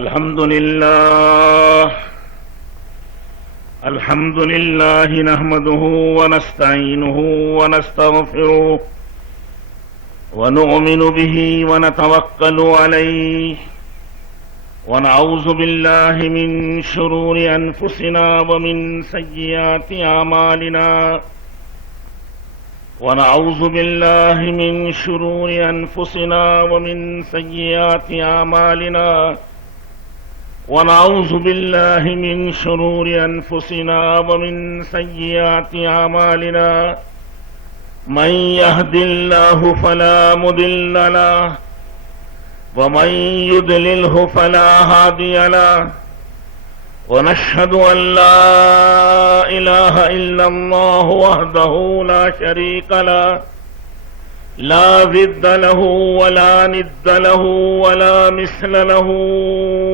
الحمد لله نحمده ونستعينه ونستغفره ونؤمن به ونتوكل عليه ونعوذ بالله من شرور أنفسنا ومن سيئات أعمالنا ونعوذ بالله من شرور أنفسنا ومن سيئات أعمالنا ونعوذ بالله من شرور أنفسنا ومن سيئات أعمالنا من يهد الله فلا مضل له ومن يضلله فلا هادي له ونشهد أن لا إله إلا الله وحده لا شريك له لا ضد له ولا ند له ولا مثل له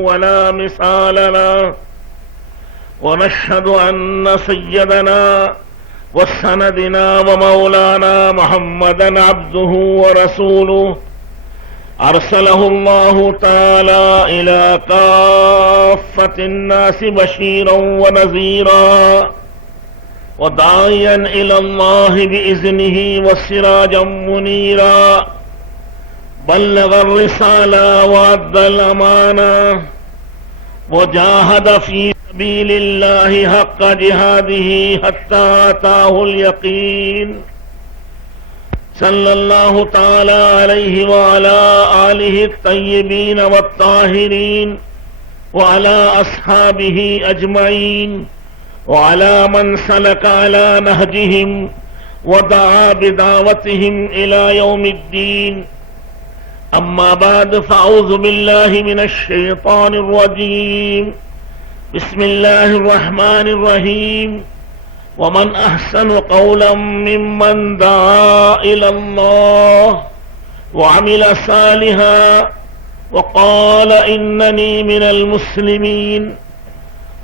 ولا مثال له ونشهد أن سيدنا وسندنا ومولانا محمدا عبده ورسوله أرسله الله تعالى إلى كافة الناس بشيرا ونذيرا وداعيا إلى الله بإذنه وسراجا منيرا بلغ الرسالة وأدى الأمانة وجاهد في سبيل الله حق جهاده حتى أتاه اليقين صلى الله تعالى عليه وعلى آله الطيبين والطاهرين وعلى أصحابه أجمعين وعلى من سلك على نهجهم ودعا بدعوتهم إلى يوم الدين أما بعد فأعوذ بالله من الشيطان الرجيم بسم الله الرحمن الرحيم ومن أحسن قولا ممن دعا إلى الله وعمل صالحا وقال إنني من المسلمين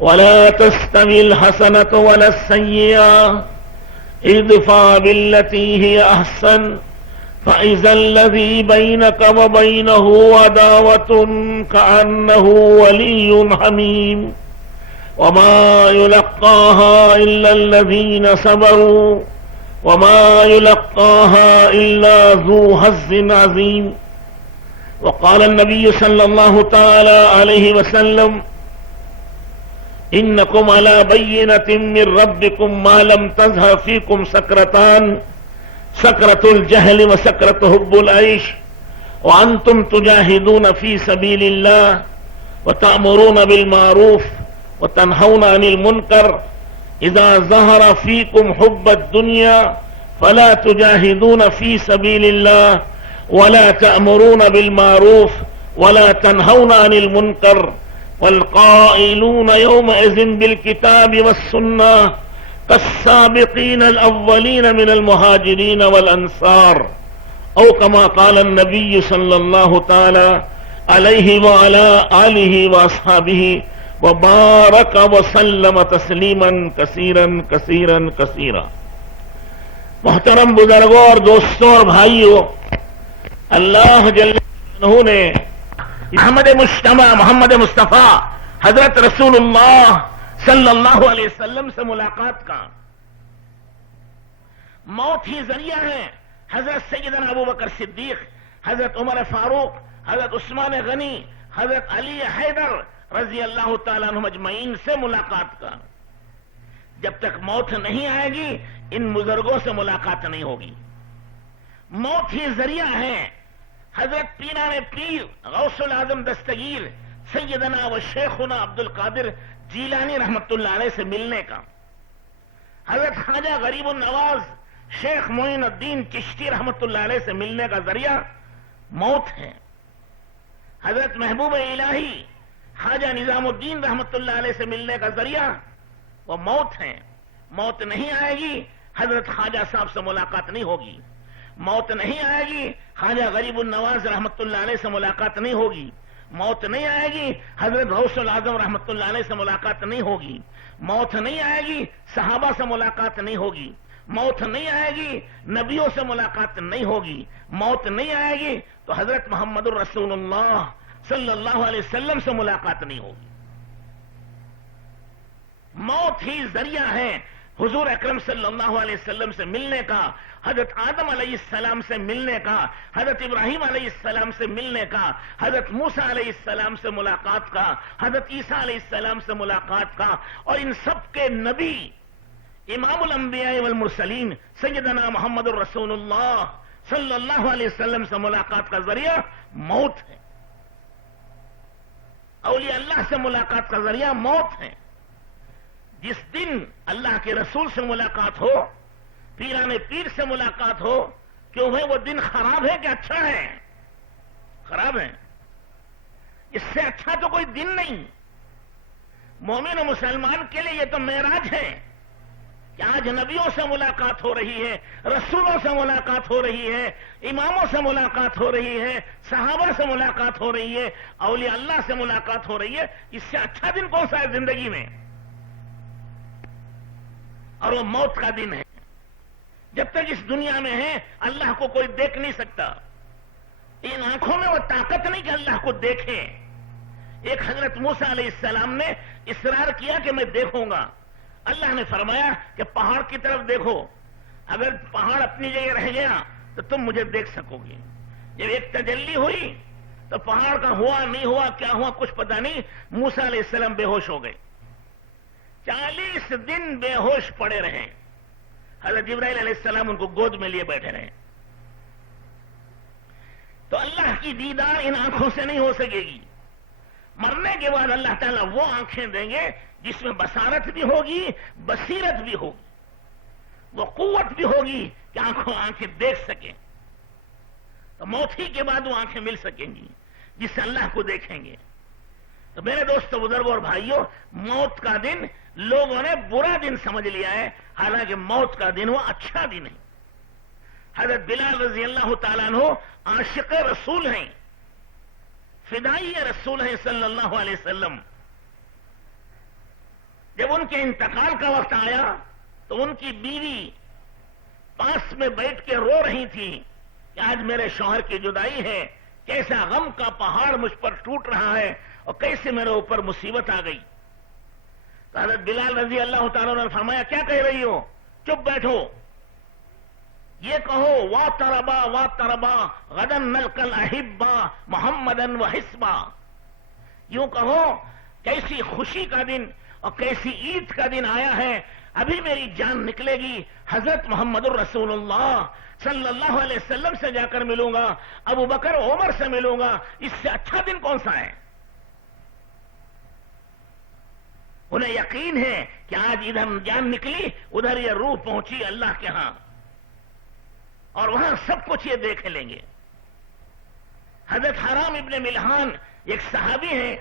ولا تستوي الحسنة ولا السيئة ادفع بالتي هي أحسن فإذا الذي بينك وبينه عداوة كأنه ولي حميم وما يلقاها إلا الذين صبروا وما يلقاها إلا ذو حظ عظيم وقال النبي صلى الله تعالى عليه وسلم إنكم على بينة من ربكم ما لم تظهر فيكم سكرتان سكرة الجهل وسكرة حب العيش وأنتم تجاهدون في سبيل الله وتأمرون بالمعروف وتنهون عن المنكر إذا ظهر فيكم حب الدنيا فلا تجاهدون في سبيل الله ولا تأمرون بالمعروف ولا تنهون عن المنكر والقائلون يومئذ بالكتاب والسنة كالسابقين الأولين من المهاجرين والأنصار أو كما قال النبي صلى الله تعالى عليه وعلى آله وأصحابه وبارك وسلم تسلیما کثیرا کثیرا کثیرا. محترم بزرگوں اور دوستوں اور بھائیوں، اللہ جل جلالہ نے محمد مجتبی محمد مصطفیٰ حضرت رسول اللہ صلی اللہ علیہ وسلم سے ملاقات کا موت ہی ذریعہ ہے. حضرت سیدنا ابو بکر صدیق، حضرت عمر فاروق، حضرت عثمان غنی، حضرت علی حیدر رضی اللہ تعالیٰ عنہ اجمعین سے ملاقات کا. جب تک موت نہیں آئے گی ان بزرگوں سے ملاقات نہیں ہوگی. موت ہی ذریعہ ہے حضرت پیران پیر غوث العظم دستگیر سیدنا و شیخنا عبد القادر جیلانی رحمت اللہ علیہ سے ملنے کا. حضرت خواجہ غریب النواز شیخ معین الدین چشتی رحمت اللہ علیہ سے ملنے کا ذریعہ موت ہے. حضرت محبوب الہی خواجہ نظام الدین رحمت اللہ علیہ سے ملنے کا ذریعہ وہ موت ہے. موت نہیں آئے گی حضرت خواجہ صاحب سے ملاقات نہیں ہوگی. موت نہیں آئے گی خواجہ غریب النواز رحمت اللہ علیہ سے ملاقات نہیں ہوگی. موت نہیں آئے گی حضرت غوث العظم رحمت اللہ علیہ سے ملاقات نہیں ہوگی. موت نہیں آئے گی صحابہ سے ملاقات نہیں ہوگی. موت نہیں آئے گی نبیوں سے ملاقات نہیں ہوگی. موت نہیں آئے گی تو حضرت محمد الرسول اللہ صلی اللہ علیہ وسلم سے ملاقات نہیں ہوگی. موت ہی ذریعہ ہے حضور اکرم صلی اللہ علیہ وسلم سے ملنے کا، حضرت آدم علیہ السلام سے ملنے کا، حضرت ابراہیم علیہ السلام سے ملنے کا، حضرت موسیٰ علیہ السلام سے ملاقات کا، حضرت عیسیٰ علیہ السلام سے ملاقات کا، اور ان سب کے نبی امام الانبیاء والمرسلین سیدنا محمد الرسول اللہ صلی اللہ علیہ وسلم سے ملاقات کا ذریعہ موت ہے. اولیاء اللہ سے ملاقات کا ذریعہ موت ہے. جس دن اللہ کے رسول سے ملاقات ہو، پیران پیر سے ملاقات ہو، کیوں ہے وہ دن خراب ہے کہ اچھا ہے؟ خراب ہے. اس سے اچھا تو کوئی دن نہیں. مومن و مسلمان کے لیے یہ تو معراج ہے کہ آج نبیوں سے ملاقات ہو رہی ہے، رسولوں سے ملاقات ہو رہی ہے، اماموں سے ملاقات ہو رہی ہے، صحابہ سے ملاقات ہو رہی ہے، اولیاء اللہ سے ملاقات ہو رہی ہے. اس سے اچھا دن کون سا ہے زندگی میں؟ اور وہ موت کا دن ہے. جب تک اس دنیا میں ہے اللہ کو کوئی دیکھ نہیں سکتا. ان آنکھوں میں وہ طاقت نہیں کہ اللہ کو دیکھیں. ایک حضرت موسیٰ علیہ السلام نے اصرار کیا کہ میں دیکھوں گا. اللہ نے فرمایا کہ پہاڑ کی طرف دیکھو، اگر پہاڑ اپنی جگہ رہ گیا تو تم مجھے دیکھ سکو گے. جب ایک تجلی ہوئی تو پہاڑ کا ہوا نہیں ہوا، کیا ہوا کچھ پتا نہیں، موسیٰ علیہ السلام بے ہوش ہو گئے. 40 دن بے ہوش پڑے رہے. حضرت جبرائیل علیہ السلام ان کو گود میں لیے بیٹھے رہے. تو اللہ کی دیدار ان آنکھوں سے نہیں ہو سکے گی. مرنے کے بعد اللہ تعالیٰ وہ آنکھیں دیں گے جس میں بصارت بھی ہوگی، بصیرت بھی ہوگی، وہ قوت بھی ہوگی کہ آنکھیں دیکھ سکیں. تو موت ہی کے بعد وہ آنکھیں مل سکیں گی جس سے اللہ کو دیکھیں گے. تو میرے دوستو، بزرگوں اور بھائیوں، موت کا دن لوگوں نے برا دن سمجھ لیا ہے، حالانکہ موت کا دن وہ اچھا دن ہے. حضرت بلال رضی اللہ تعالیٰ عنہ عاشق رسول ہیں، فدائی رسول ہیں صلی اللہ علیہ وسلم. جب ان کے انتقال کا وقت آیا تو ان کی بیوی پاس میں بیٹھ کے رو رہی تھی کہ آج میرے شوہر کی جدائی ہے، کیسا غم کا پہاڑ مجھ پر ٹوٹ رہا ہے اور کیسے میرے اوپر مصیبت آ گئی. تو حضرت بلال رضی اللہ تعالیٰ نے فرمایا کیا کہہ رہی ہو؟ چپ بیٹھو، یہ کہو وا تربا غدن نلقل احبا محمدن و حسبا. یوں کہو کیسی خوشی کا دن اور کیسی عید کا دن آیا ہے، ابھی میری جان نکلے گی، حضرت محمد الرسول اللہ صلی اللہ علیہ وسلم سے جا کر ملوں گا، ابو بکر عمر سے ملوں گا. اس سے اچھا دن کون سا ہے؟ انہیں یقین ہے کہ آج ادھر جان نکلی، ادھر یہ روح پہنچی اللہ کے ہاں، اور وہاں سب کچھ یہ دیکھ لیں گے. حضرت حرام ابن ملحان ایک صحابی ہیں،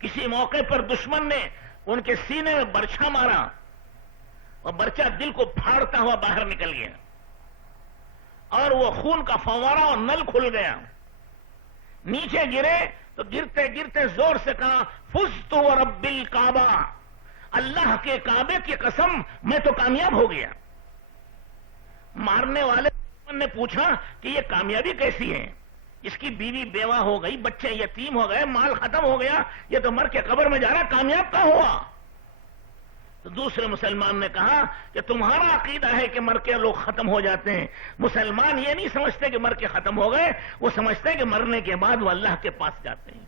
کسی موقع پر دشمن نے ان کے سینے میں برچھا مارا اور برچہ دل کو پھاڑتا ہوا باہر نکل گیا اور وہ خون کا فوارہ اور نل کھل گیا. نیچے گرے تو گرتے گرتے زور سے کہا فزت ورب الکعبہ، اللہ کے کعبے کی قسم میں تو کامیاب ہو گیا. مارنے والے نے پوچھا کہ یہ کامیابی کیسی ہے؟ اس کی بیوی بیوہ ہو گئی، بچے یتیم ہو گئے، مال ختم ہو گیا، یہ تو مر کے قبر میں جا رہا، کامیاب کا ہوا؟ تو دوسرے مسلمان نے کہا کہ تمہارا عقیدہ ہے کہ مر کے لوگ ختم ہو جاتے ہیں. مسلمان یہ نہیں سمجھتے کہ مر کے ختم ہو گئے، وہ سمجھتے ہیں کہ مرنے کے بعد وہ اللہ کے پاس جاتے ہیں،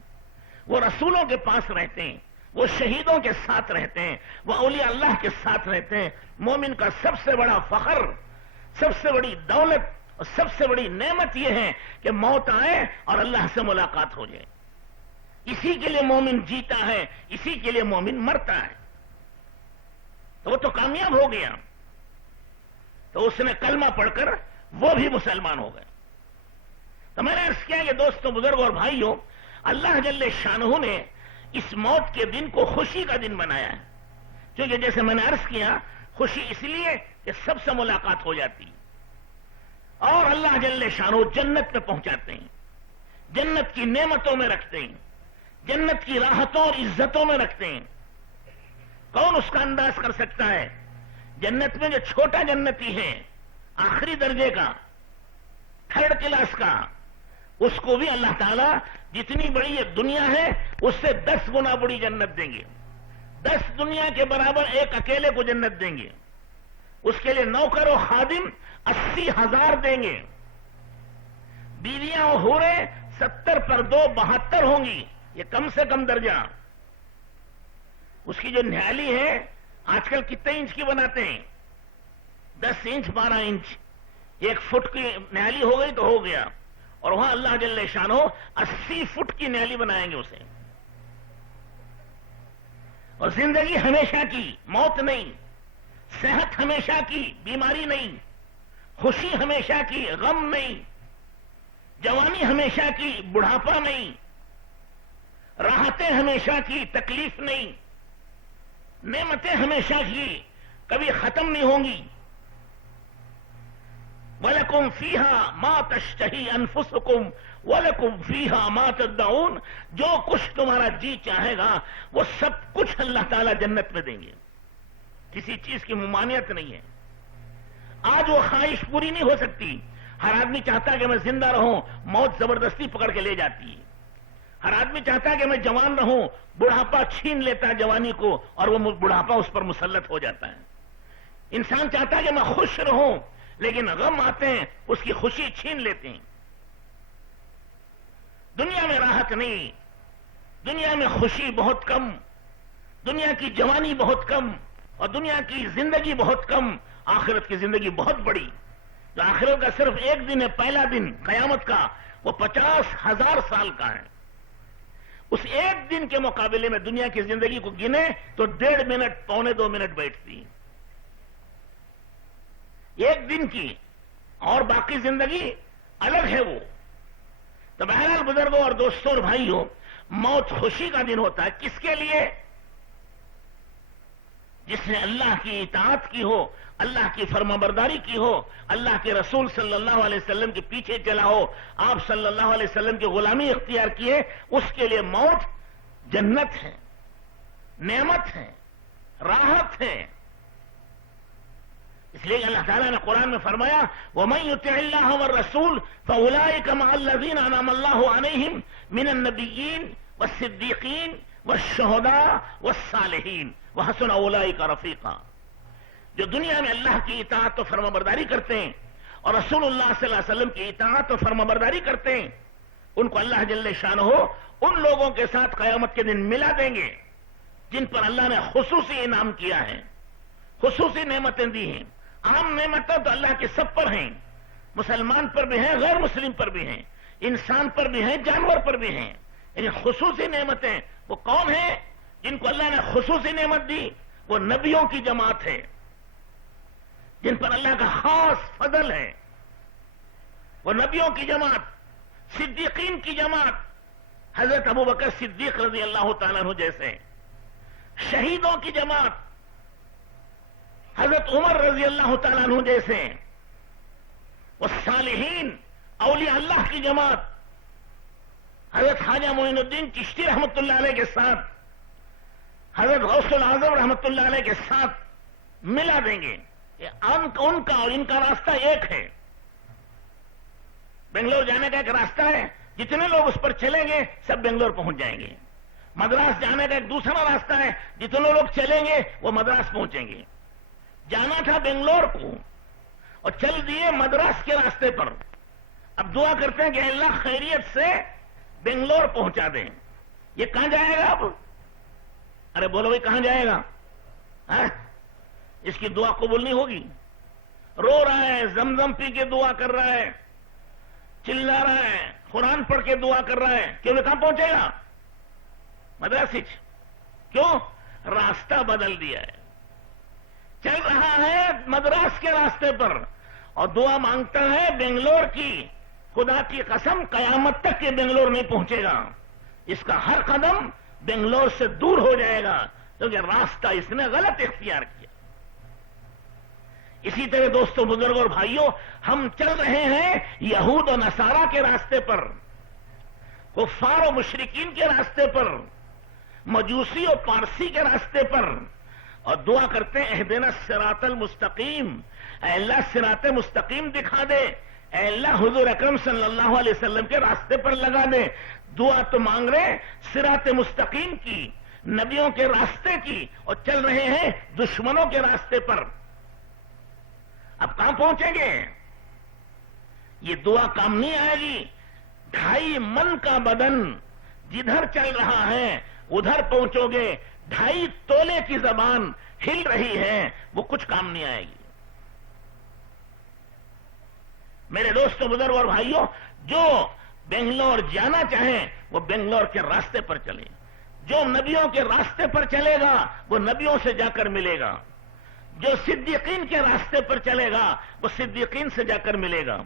وہ رسولوں کے پاس رہتے ہیں، وہ شہیدوں کے ساتھ رہتے ہیں، وہ اولیاء اللہ کے ساتھ رہتے ہیں. مومن کا سب سے بڑا فخر، سب سے بڑی دولت اور سب سے بڑی نعمت یہ ہے کہ موت آئے اور اللہ سے ملاقات ہو جائے. اسی کے لیے مومن جیتا ہے، اسی کے لیے مومن مرتا ہے. تو وہ تو کامیاب ہو گیا. تو اس نے کلمہ پڑھ کر وہ بھی مسلمان ہو گئے. تو میں نے عرض کیا کہ دوستوں، بزرگوں اور بھائیوں، اللہ جل شانہ نے اس موت کے دن کو خوشی کا دن بنایا ہے. کیونکہ جیسے میں نے عرض کیا، خوشی اس لیے کہ سب سے ملاقات ہو جاتی اور اللہ جل شانہ جنت میں پہنچاتے ہیں، جنت کی نعمتوں میں رکھتے ہیں، جنت کی راحتوں اور عزتوں میں رکھتے ہیں. کون اس کا انداز کر سکتا ہے؟ جنت میں جو چھوٹا جنتی ہے، آخری درجے کا، تھرڈ کلاس کا، اس کو بھی اللہ تعالیٰ جتنی بڑی یہ دنیا ہے اس سے 10 گنا بڑی جنت دیں گے. 10 دنیا کے برابر ایک اکیلے کو جنت دیں گے. اس کے لیے نوکر و خادم 80,000 دیں گے. بیویاں و حوریں 70 پر 2 72 ہوں گی. یہ کم سے کم درجہ. اس کی جو نہالی ہے آج کل کتنے انچ کی بناتے ہیں؟ 10 انچ 12 انچ. 1 فٹ کی نہالی ہو گئی تو ہو گیا. اور وہاں اللہ جل شانہ 80 فٹ کی نہالی بنائیں گے اسے. اور زندگی ہمیشہ کی، موت نہیں. صحت ہمیشہ کی، بیماری نہیں. خوشی ہمیشہ کی، غم نہیں. جوانی ہمیشہ کی، بڑھاپا نہیں. راحتیں ہمیشہ کی، تکلیف نہیں. نعمتیں ہمیشہ کی، کبھی ختم نہیں ہوں گی. وَلَكُمْ فِيهَا مَا تَشْتَهِي أَنفُسُكُمْ وَلَكُمْ فِيهَا مَا تَدَّعُونَ. جو کچھ تمہارا جی چاہے گا وہ سب کچھ اللہ تعالیٰ جنت میں دیں گے. کسی چیز کی ممانعت نہیں ہے. آج وہ خواہش پوری نہیں ہو سکتی. ہر آدمی چاہتا ہے کہ میں زندہ رہوں، موت زبردستی پکڑ کے لے جاتی ہے. ہر آدمی چاہتا ہے کہ میں جوان رہوں، بڑھاپا چھین لیتا ہے جوانی کو اور وہ بڑھاپا اس پر مسلط ہو جاتا ہے. انسان چاہتا ہے کہ میں خوش رہوں، لیکن غم آتے ہیں اس کی خوشی چھین لیتے ہیں. دنیا میں راحت نہیں، دنیا میں خوشی بہت کم، دنیا کی جوانی بہت کم اور دنیا کی زندگی بہت کم. آخرت کی زندگی بہت بڑی. جو آخرت کا صرف ایک دن ہے، پہلا دن قیامت کا، وہ 50,000 سال کا ہے. اس ایک دن کے مقابلے میں دنیا کی زندگی کو گنے تو 1.5 منٹ 1.25 منٹ بیٹھتی. ایک دن کی اور باقی زندگی الگ ہے وہ. تو بہرحال بزرگوں اور دوستوں اور بھائیوں، موت خوشی کا دن ہوتا ہے. کس کے لیے؟ جس نے اللہ کی اطاعت کی ہو، اللہ کی فرمانبرداری کی ہو، اللہ کے رسول صلی اللہ علیہ وسلم کے پیچھے چلا ہو، آپ صلی اللہ علیہ وسلم کی غلامی اختیار کی ہے. اس کے لیے موت جنت ہے، نعمت ہے، راحت ہے. اس لیے اللہ تعالیٰ نے قرآن میں فرمایا وَمَن يُطِعِ اللَّهَ وَالرَّسُولَ فَأُولَٰئِكَ مَعَ الَّذِينَ أَنْعَمَ اللَّهُ عَلَيْهِم مِّنَ النَّبِيِّينَ وَالصِّدِّيقِينَ وَالشُّهَدَاءِ وَالصَّالِحِينَ وَحَسُنَ أُولَٰئِكَ رَفِيقًا. جو دنیا میں اللہ کی اطاعت و فرمانبرداری کرتے ہیں اور رسول اللہ صلی اللہ علیہ وسلم کی اطاعت و فرمانبرداری کرتے ہیں، ان کو اللہ جل شانہ ان لوگوں کے ساتھ قیامت کے دن ملا دیں گے جن پر اللہ نے خصوصی انعام کیا ہے، خصوصی نعمتیں دی ہیں. عام نعمتیں تو اللہ کے سب پر ہیں، مسلمان پر بھی ہیں، غیر مسلم پر بھی ہیں، انسان پر بھی ہیں، جانور پر بھی ہیں. یعنی خصوصی نعمتیں وہ کون ہیں جن کو اللہ نے خصوصی نعمت دی؟ وہ نبیوں کی جماعت ہے جن پر اللہ کا خاص فضل ہے. وہ نبیوں کی جماعت، صدیقین کی جماعت، حضرت ابوبکر صدیق رضی اللہ تعالیٰ عنہ جیسے، شہیدوں کی جماعت، حضرت عمر رضی اللہ تعالیٰ عنہ جیسے، والصالحین، اولیاء اللہ کی جماعت، حضرت خواجہ معین الدین چشتی رحمت اللہ علیہ کے ساتھ، حضرت غوث العظم رحمت اللہ علیہ کے ساتھ ملا دیں گے. ان کا اور ان کا راستہ ایک ہے. بنگلور جانے کا ایک راستہ ہے، جتنے لوگ اس پر چلیں گے سب بنگلور پہنچ جائیں گے. مدراس جانے کا ایک دوسرا راستہ ہے، جتنے لوگ چلیں گے وہ مدراس پہنچیں گے. جانا تھا بنگلور کو اور چل دیے مدراس کے راستے پر. اب دعا کرتے ہیں کہ اللہ خیریت سے بنگلور پہنچا دیں. یہ کہاں جائے گا اب؟ ارے بولو بھائی کہاں جائے گا؟ اس کی دعا قبول نہیں ہوگی. رو رہا ہے، زمزم پی کے دعا کر رہا ہے، چلا رہا ہے، قرآن پڑھ کے دعا کر رہا ہے، کیوں کہاں پہنچے گا؟ مدراس. کیوں؟ راستہ بدل دیا ہے. چل رہا ہے مدراس کے راستے پر اور دعا مانگتا ہے بنگلور کی. خدا کی قسم قیامت تک یہ بنگلور نہیں پہنچے گا. اس کا ہر قدم بنگلور سے دور ہو جائے گا کیونکہ راستہ اس نے غلط اختیار کیا. اسی طرح دوستوں، بزرگوں اور بھائیوں، ہم چل رہے ہیں یہود و نصارہ کے راستے پر، کفار و مشرکین کے راستے پر، مجوسی و پارسی کے راستے پر، اور دعا کرتے ہیں اہدنا الصراط المستقیم. اے اللہ صراط مستقیم دکھا دے. اے اللہ حضور اکرم صلی اللہ علیہ وسلم کے راستے پر لگا دے. دعا تو مانگ رہے صراط مستقیم کی, نبیوں کے راستے کی, اور چل رہے ہیں دشمنوں کے راستے پر. اب کہاں پہنچیں گے؟ یہ دعا کام نہیں آئے گی. 2.5 من کا بدن جدھر چل رہا ہے ادھر پہنچو گے. 2.5 تولے کی زبان ہل رہی ہے, وہ کچھ کام نہیں آئے گی. میرے دوستوں, بزرگ اور بھائیوں, جو بنگلور جانا چاہیں وہ بنگلور کے راستے پر چلیں. جو نبیوں کے راستے پر چلے گا وہ نبیوں سے جا کر ملے گا. جو صدیقین کے راستے پر چلے گا وہ صدیقین سے جا کر ملے گا.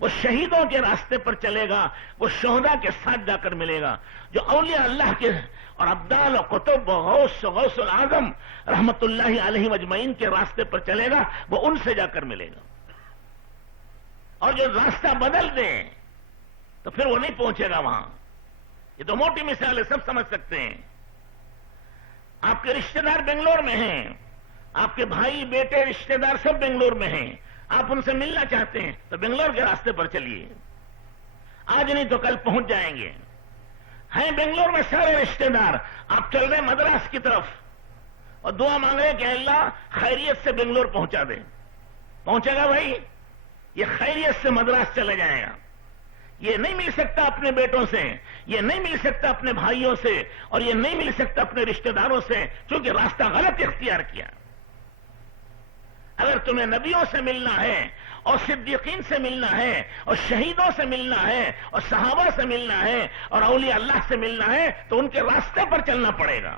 وہ شہیدوں کے راستے پر چلے گا وہ شہداء کے ساتھ جا کر ملے گا. جو اولیاء اللہ کے اور ابدال و قطب و غوث العظم رحمت اللہ علیہ مجمعین کے راستے پر چلے گا وہ ان سے جا کر ملے گا. اور جو راستہ بدل دے تو پھر وہ نہیں پہنچے گا وہاں. یہ تو موٹی مثال ہے, سب سمجھ سکتے ہیں. آپ کے رشتہ دار بنگلور میں ہیں, آپ کے بھائی بیٹے رشتہ دار سب بنگلور میں ہیں, آپ ان سے ملنا چاہتے ہیں تو بنگلور کے راستے پر چلیے. آج نہیں تو کل پہنچ جائیں گے. ہیں بنگلور میں سارے رشتہ دار, آپ چل رہے مدراس کی طرف اور دعا مانگ رہے کہ اللہ خیریت سے بنگلور پہنچا دے. پہنچے گا بھائی؟ یہ خیریت سے مدراس چلا جائے گا. یہ نہیں مل سکتا اپنے بیٹوں سے, یہ نہیں مل سکتا اپنے بھائیوں سے, اور یہ نہیں مل سکتا اپنے رشتہ داروں سے, کیونکہ راستہ غلط اختیار کیا. اگر تمہیں نبیوں سے ملنا ہے اور صدیقین سے ملنا ہے اور شہیدوں سے ملنا ہے اور صحابہ سے ملنا ہے اور اولیاء اللہ سے ملنا ہے تو ان کے راستے پر چلنا پڑے گا.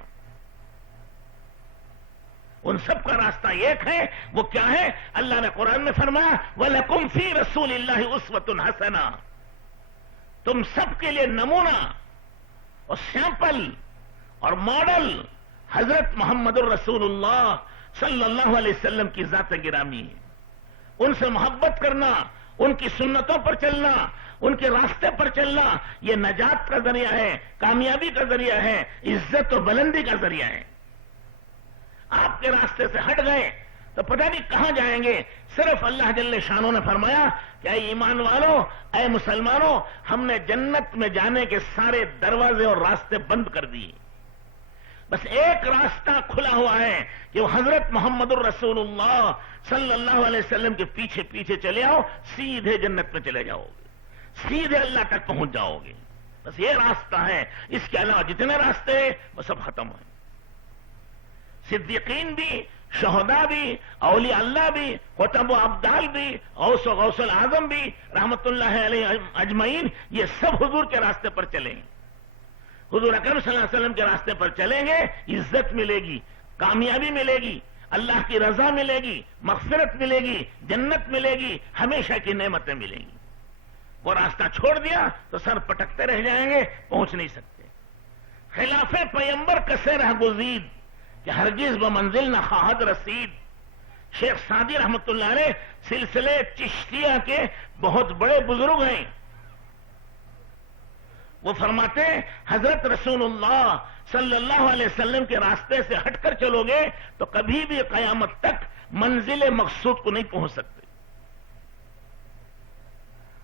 ان سب کا راستہ ایک ہے. وہ کیا ہے؟ اللہ نے قرآن میں فرمایا وَلَكُمْ فِي رَسُولِ اللَّهِ أُسْوَةٌ حَسَنَةٌ. تم سب کے لیے نمونہ اور سیمپل اور ماڈل حضرت محمد الرسول اللہ صلی اللہ علیہ وسلم کی ذات گرامی ہے. ان سے محبت کرنا, ان کی سنتوں پر چلنا, ان کے راستے پر چلنا, یہ نجات کا ذریعہ ہے, کامیابی کا ذریعہ ہے, عزت و بلندی کا ذریعہ ہے. آپ کے راستے سے ہٹ گئے تو پتہ نہیں کہاں جائیں گے. صرف اللہ جل شانہ نے فرمایا کہ اے ایمان والوں, اے مسلمانوں, ہم نے جنت میں جانے کے سارے دروازے اور راستے بند کر دیے. بس ایک راستہ کھلا ہوا ہے کہ وہ حضرت محمد الرسول اللہ صلی اللہ علیہ وسلم کے پیچھے پیچھے چلے آؤ, سیدھے جنت میں چلے جاؤ گے, سیدھے اللہ تک پہنچ جاؤ گے. بس یہ راستہ ہے. اس کے علاوہ جتنے راستے ہیں وہ سب ختم ہوئے. صدیقین بھی, شہداء بھی, اولیاء اللہ بھی, قطب و ابدال بھی, غوث العظم بھی رحمت اللہ علیہ اجمعین, یہ سب حضور کے راستے پر چلیں گے. حضور اکرم صلی اللہ علیہ وسلم کے راستے پر چلیں گے, عزت ملے گی, کامیابی ملے گی, اللہ کی رضا ملے گی, مغفرت ملے گی, جنت ملے گی, ہمیشہ کی نعمتیں ملیں گی. وہ راستہ چھوڑ دیا تو سر پٹکتے رہ جائیں گے, پہنچ نہیں سکتے. خلاف پیمبر کسے رہ گزید کہ ہرگز بمنزل نہ خواہد رسید. شیخ سعدی رحمت اللہ علیہ سلسلے چشتیہ کے بہت بڑے بزرگ ہیں. وہ فرماتے ہیں حضرت رسول اللہ صلی اللہ علیہ وسلم کے راستے سے ہٹ کر چلو گے تو کبھی بھی قیامت تک منزل مقصود کو نہیں پہنچ سکتے.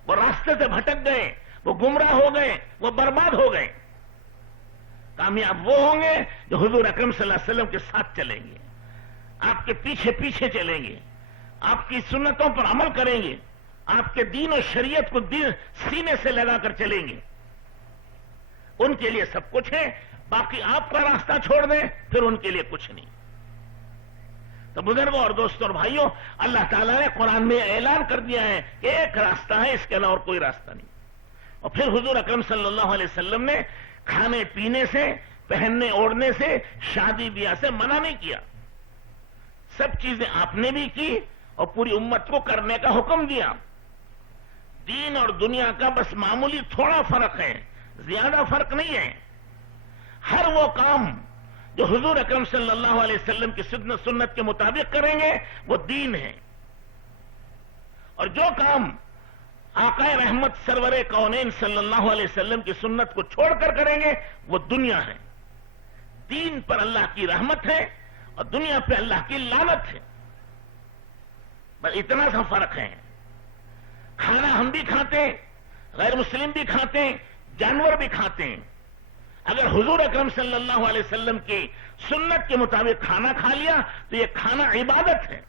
وہ راستے سے بھٹک گئے, وہ گمراہ ہو گئے, وہ برباد ہو گئے. کامیاب وہ ہوں گے جو حضور اکرم صلی اللہ علیہ وسلم کے ساتھ چلیں گے, آپ کے پیچھے پیچھے چلیں گے, آپ کی سنتوں پر عمل کریں گے, آپ کے دین و شریعت کو سینے سے لگا کر چلیں گے. ان کے لیے سب کچھ ہے. باقی آپ کا راستہ چھوڑ دیں پھر ان کے لیے کچھ نہیں. تو بزرگوں اور دوستوں اور بھائیوں, اللہ تعالیٰ نے قرآن میں اعلان کر دیا ہے کہ ایک راستہ ہے, اس کے علاوہ اور کوئی راستہ نہیں. اور پھر حضور اکرم صلی اللہ علیہ وسلم نے کھانے پینے سے, پہننے اوڑھنے سے, شادی بیاہ سے منع نہیں کیا. سب چیزیں آپ نے بھی کی اور پوری امت کو کرنے کا حکم دیا. دین اور دنیا کا بس معمولی تھوڑا فرق ہے, زیادہ فرق نہیں ہے. ہر وہ کام جو حضور اکرم صلی اللہ علیہ وسلم کی سنت کے مطابق کریں گے وہ دین ہے, اور جو کام آقا رحمت سرور کونین صلی اللہ علیہ وسلم کی سنت کو چھوڑ کر کریں گے وہ دنیا ہے. دین پر اللہ کی رحمت ہے اور دنیا پہ اللہ کی لعنت ہے. بس اتنا سا فرق ہے. کھانا ہم بھی کھاتے ہیں، غیر مسلم بھی کھاتے ہیں، جانور بھی کھاتے ہیں۔ اگر حضور اکرم صلی اللہ علیہ وسلم کی سنت کے مطابق کھانا کھا لیا تو یہ کھانا عبادت ہے،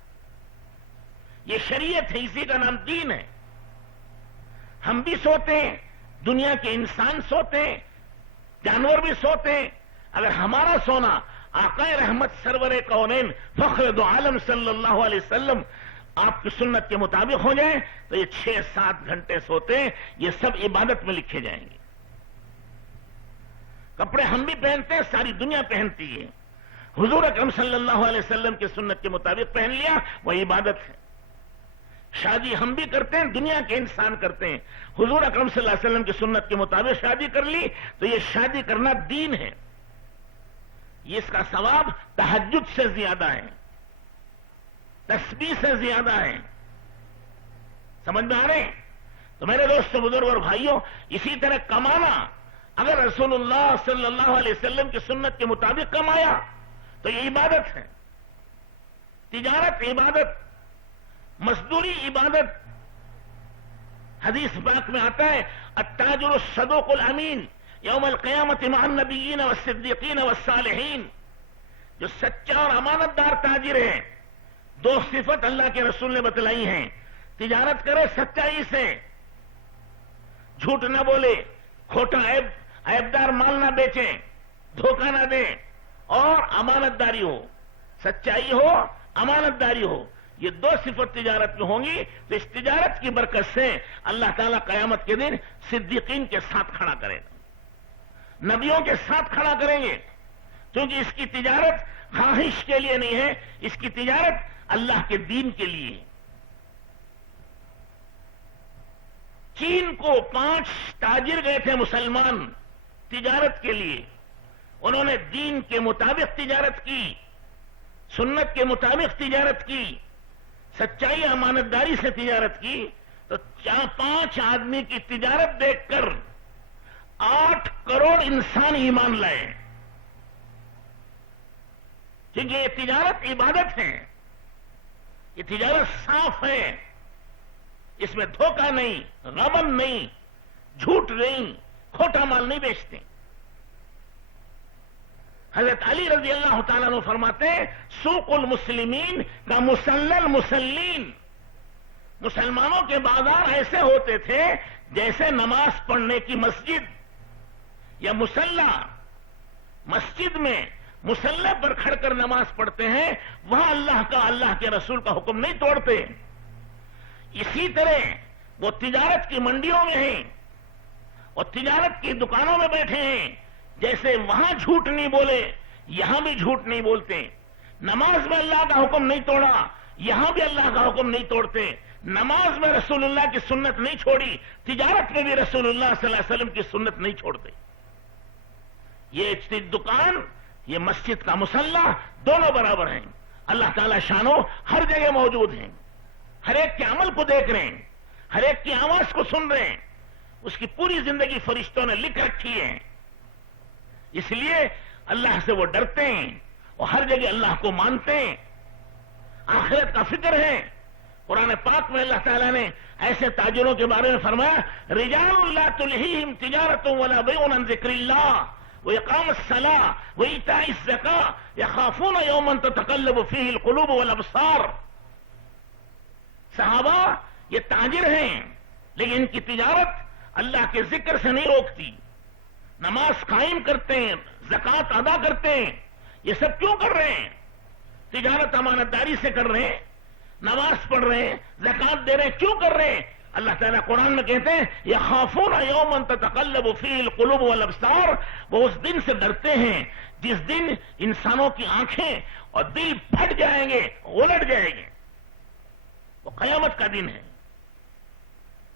یہ شریعت ہے، اسی کا نام دین ہے۔ ہم بھی سوتے ہیں، دنیا کے انسان سوتے ہیں، جانور بھی سوتے ہیں۔ اگر ہمارا سونا آقا رحمت سرور کونین فخر دو عالم صلی اللہ علیہ وسلم آپ کی سنت کے مطابق ہو جائے تو یہ 6-7 گھنٹے سوتے ہیں، یہ سب عبادت میں لکھے جائیں گے۔ کپڑے ہم بھی پہنتے ہیں، ساری دنیا پہنتی ہے، حضور اکرم صلی اللہ علیہ وسلم کی سنت کے مطابق پہن لیا، وہ عبادت ہے۔ شادی ہم بھی کرتے ہیں، دنیا کے انسان کرتے ہیں، حضور اکرم صلی اللہ علیہ وسلم کی سنت کے مطابق شادی کر لی تو یہ شادی کرنا دین ہے، یہ اس کا ثواب تہجد سے زیادہ ہے، تسبیح سے زیادہ ہے۔ سمجھ میں آ رہے ہیں؟ تو میرے دوستوں، بزرگ اور بھائیوں، اسی طرح کمانا، اگر رسول اللہ صلی اللہ علیہ وسلم کی سنت کے مطابق کمایا تو یہ عبادت ہے۔ تجارت عبادت، مزدوری عبادت۔ حدیث پاک میں آتا ہے التاجر الصدوق الامین یوم القیامت مع النبیین والصدیقین والصالحین، جو سچا اور امانت دار تاجر ہے، دو صفت اللہ کے رسول نے بتلائی ہیں، تجارت کرے سچائی سے، جھوٹ نہ بولے، کھوٹا عیبدار مال نہ بیچے، دھوکہ نہ دے، اور امانت داری ہو، سچائی ہو، امانت داری ہو۔ یہ دو صفت تجارت میں ہوں گی تو اس تجارت کی برکت سے اللہ تعالیٰ قیامت کے دن صدیقین کے ساتھ کھڑا کرے گا، نبیوں کے ساتھ کھڑا کریں گے، کیونکہ اس کی تجارت خواہش کے لیے نہیں ہے، اس کی تجارت اللہ کے دین کے لیے۔ چین کو 5 تاجر گئے تھے مسلمان تجارت کے لیے، انہوں نے دین کے مطابق تجارت کی، سنت کے مطابق تجارت کی، سچائی امانت داری سے تجارت کی، تو 5 آدمی کی تجارت دیکھ کر 8 کروڑ انسان ایمان لائے، کیونکہ یہ تجارت عبادت ہے، یہ تجارت صاف ہے، اس میں دھوکہ نہیں، غبن نہیں، جھوٹ نہیں، کھوٹا مال نہیں بیچتے۔ حضرت علی رضی اللہ تعالیٰ عنہ فرماتے ہیں سوق المسلمین کا مسلل مسلین، مسلمانوں کے بازار ایسے ہوتے تھے جیسے نماز پڑھنے کی مسجد یا مسلح، مسجد میں مسلح پر کھڑ کر نماز پڑھتے ہیں، وہاں اللہ کے رسول کا حکم نہیں توڑتے۔ اسی طرح وہ تجارت کی منڈیوں میں ہیں اور تجارت کی دکانوں میں بیٹھے ہیں، جیسے وہاں جھوٹ نہیں بولے یہاں بھی جھوٹ نہیں بولتے، نماز میں اللہ کا حکم نہیں توڑا یہاں بھی اللہ کا حکم نہیں توڑتے، نماز میں رسول اللہ کی سنت نہیں چھوڑی، تجارت میں بھی رسول اللہ صلی اللہ علیہ وسلم کی سنت نہیں چھوڑتے۔ یہ دکان، یہ مسجد کا مصلی دونوں برابر ہیں، اللہ تعالی شانو ہر جگہ موجود ہیں، ہر ایک کے عمل کو دیکھ رہے ہیں، ہر ایک کی آواز کو سن رہے ہیں، اس کی پوری زندگی فرشتوں نے لکھ رکھی ہے، اس لیے اللہ سے وہ ڈرتے ہیں اور ہر جگہ اللہ کو مانتے ہیں، آخرت کا فکر ہے۔ قرآن پاک میں اللہ تعالیٰ نے ایسے تاجروں کے بارے میں فرمایا رجال لا تلہیہم تجارت ولا بیع عن ذکر اللہ واقام الصلاۃ وایتاء الزکاۃ یخافون یوما تتقلب فیہ القلوب والابصار۔ صحابہ یہ تاجر ہیں لیکن ان کی تجارت اللہ کے ذکر سے نہیں روکتی، نماز قائم کرتے ہیں، زکوٰۃ ادا کرتے ہیں، یہ سب کیوں کر رہے ہیں؟ تجارت امانت داری سے کر رہے ہیں، نماز پڑھ رہے ہیں، زکوٰۃ دے رہے ہیں، کیوں کر رہے ہیں؟ اللہ تعالیٰ قرآن میں کہتے ہیں یخافون یوما تتقلب فیہ القلوب والابصار، وہ اس دن سے ڈرتے ہیں جس دن انسانوں کی آنکھیں اور دل پھٹ جائیں گے، الٹ جائیں گے، وہ قیامت کا دن ہے،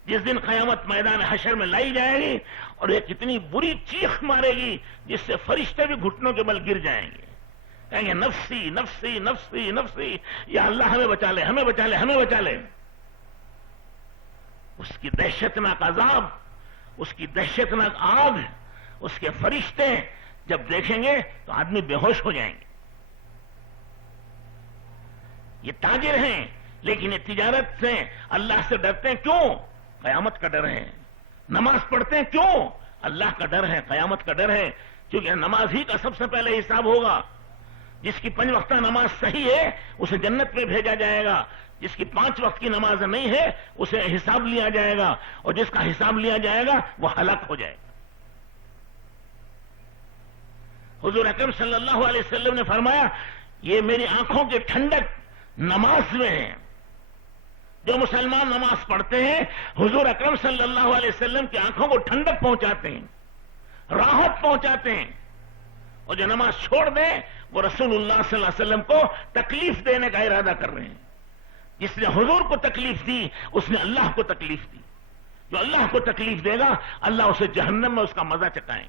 جس دن قیامت میدان حشر میں لائی جائے گی اور ایک اتنی بری چیخ مارے گی جس سے فرشتے بھی گھٹنوں کے بل گر جائیں گے، کہیں گے نفسی نفسی نفسی نفسی، یا اللہ ہمیں بچا لے ہمیں بچا لے ہمیں بچا لے۔ اس کی دہشتناک عذاب، اس کی دہشتناک آگ، اس کے فرشتے جب دیکھیں گے تو آدمی بے ہوش ہو جائیں گے۔ یہ تاجر ہیں لیکن یہ تجارت سے اللہ سے ڈرتے ہیں، کیوں؟ قیامت کا ڈر ہے. نماز پڑھتے ہیں کیوں؟ اللہ کا ڈر ہے, قیامت کا ڈر ہے, کیونکہ نماز ہی کا سب سے پہلے حساب ہوگا. جس کی 5 وقتہ نماز صحیح ہے اسے جنت میں بھیجا جائے گا, جس کی 5 وقت کی نماز نہیں ہے اسے حساب لیا جائے گا, اور جس کا حساب لیا جائے گا وہ ہلاک ہو جائے گا. حضور اکرم صلی اللہ علیہ وسلم نے فرمایا یہ میری آنکھوں کی ٹھنڈک نماز میں ہے. جو مسلمان نماز پڑھتے ہیں حضور اکرم صلی اللہ علیہ وسلم کی آنکھوں کو ٹھنڈک پہنچاتے ہیں, راحت پہنچاتے ہیں, اور جو نماز چھوڑ دیں وہ رسول اللہ صلی اللہ علیہ وسلم کو تکلیف دینے کا ارادہ کر رہے ہیں. جس نے حضور کو تکلیف دی اس نے اللہ کو تکلیف دی. جو اللہ کو تکلیف دے گا اللہ اسے جہنم میں اس کا مزہ چکائیں.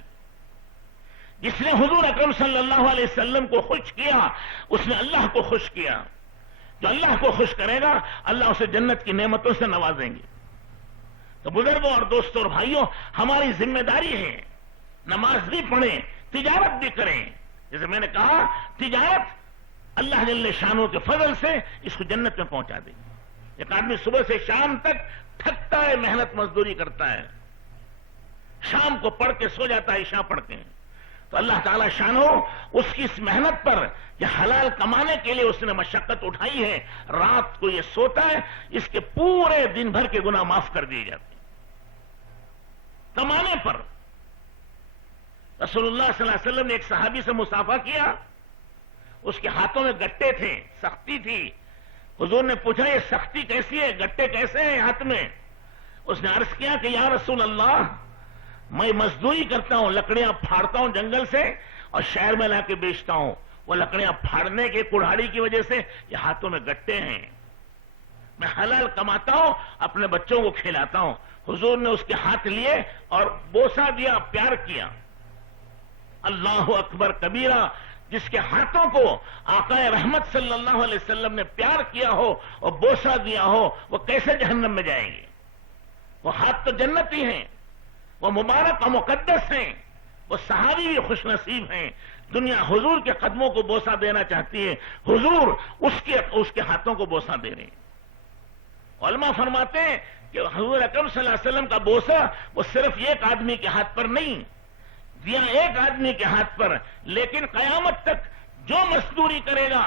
جس نے حضور اکرم صلی اللہ علیہ وسلم کو خوش کیا اس نے اللہ کو خوش کیا. جو اللہ کو خوش کرے گا اللہ اسے جنت کی نعمتوں سے نوازیں گے. تو بزرگوں اور دوستوں اور بھائیوں, ہماری ذمہ داری ہے نماز بھی پڑھیں, تجارت بھی کریں. جیسے میں نے کہا تجارت اللہ جل شانہ کے فضل سے اس کو جنت میں پہنچا دے گی. ایک آدمی صبح سے شام تک تھکتا ہے, محنت مزدوری کرتا ہے, شام کو پڑھ کے سو جاتا ہے عشاء پڑھ کے, تو اللہ تعالی شانہ اس کی اس محنت پر یہ حلال کمانے کے لیے اس نے مشقت اٹھائی ہے, رات کو یہ سوتا ہے, اس کے پورے دن بھر کے گناہ معاف کر دیے جاتے ہیں کمانے پر. رسول اللہ صلی اللہ علیہ وسلم نے ایک صحابی سے مصافحہ کیا, اس کے ہاتھوں میں گٹے تھے, سختی تھی. حضور نے پوچھا یہ سختی کیسی ہے, گٹے کیسے ہیں ہاتھ میں؟ اس نے عرض کیا کہ یا رسول اللہ میں مزدوری کرتا ہوں, لکڑیاں پھاڑتا ہوں جنگل سے اور شہر میں لا کے بیچتا ہوں. وہ لکڑیاں پھاڑنے کے کڑھاڑی کی وجہ سے یہ ہاتھوں میں گٹے ہیں. میں حلال کماتا ہوں, اپنے بچوں کو کھلاتا ہوں. حضور نے اس کے ہاتھ لیے اور بوسہ دیا, پیار کیا. اللہ اکبر کبیرہ. جس کے ہاتھوں کو آقا رحمت صلی اللہ علیہ وسلم نے پیار کیا ہو اور بوسہ دیا ہو وہ کیسے جہنم میں جائیں گے؟ وہ ہاتھ تو جنتی ہیں, وہ مبارک و مقدس ہیں, وہ صحابی بھی خوش نصیب ہیں. دنیا حضور کے قدموں کو بوسہ دینا چاہتی ہے, حضور اس کے ہاتھوں کو بوسہ دے رہے ہیں. علماء فرماتے ہیں کہ حضور اکرم صلی اللہ علیہ وسلم کا بوسہ وہ صرف ایک آدمی کے ہاتھ پر نہیں دیا, ایک آدمی کے ہاتھ پر, لیکن قیامت تک جو مزدوری کرے گا,